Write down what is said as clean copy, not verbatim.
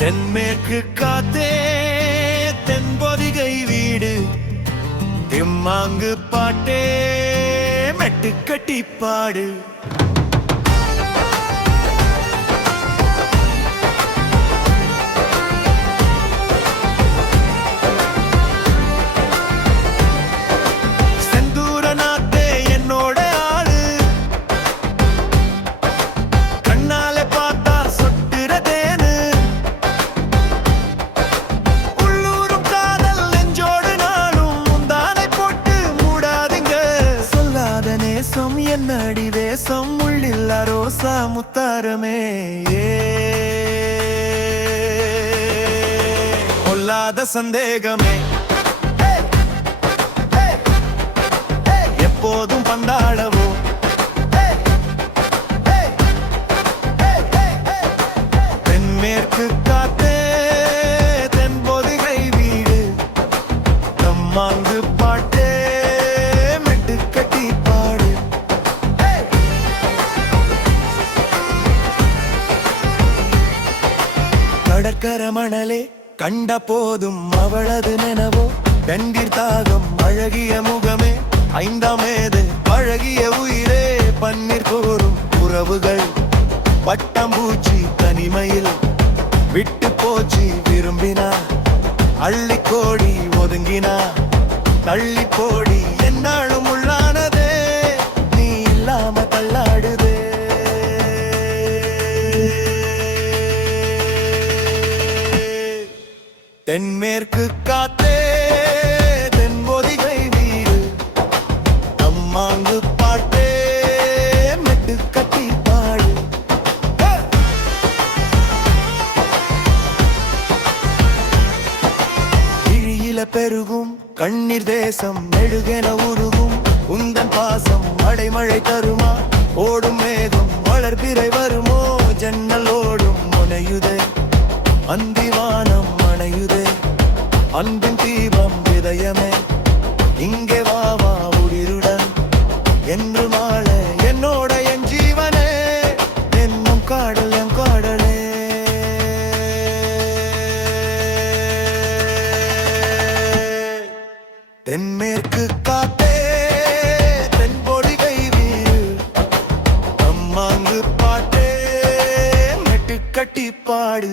தென்மேற்கு காத்தே தென்பொதிகை வீடு திம்மாங்கு பாட்டே மெட்டுக்கட்டி பாடு. என்னடி வேஷம் உள்ளில்ல ரோசா முத்தாரமே கொல்லாத சந்தேகமே எப்போதும் பந்தாடவோ தென்மேற்கு காத்தே தென்பொதிகை வீடு தம்மாங்கு பாட்டே மெட்டுக்கட்டி பாடு. கடற்கர மணலே கண்ட போதும் அவளது நினைவோ வெண்டிர் தாகம் அழகிய முகமே ஐந்தாமேது அழகிய உயிரே பன்னீர் கோரும் உறவுகள் பட்டம்பூச்சி தனிமையில் விட்டு போச்சு விரும்பினா அள்ளிக்கோடி ஒதுங்கினா தள்ளி போடி என்னாலும் உள்ளானதே நீ இல்லாம தள்ளாடுதே. தென்மேற்கு காத்தே தென்பொதிகை வீடு அம்மாங்கு பாட்டே மெட்டுக்கட்டி பாடு. இழியில பெருகும் கண்ணீர் தேசம் மெழுகென உருகும் உந்தன் பாசம் அடைமழை தருமா ஓடும் மேகம் வளர்பிறை வருமோ ஜன்னல் ஓடும் முனையுதே அந்திவானம் அணையுதே அன்பின் தீபம் இதயமே இங்கே வா வா உயிருடன் என்று மாள என்னோட என் ஜீவனே என்னும் காடல் என் காடலே. தென்மேற்கு காத்தே தென்பொதிகை வீடு அம்மாங்கு பாட்டே மெட்டுக்கட்டி பாடு.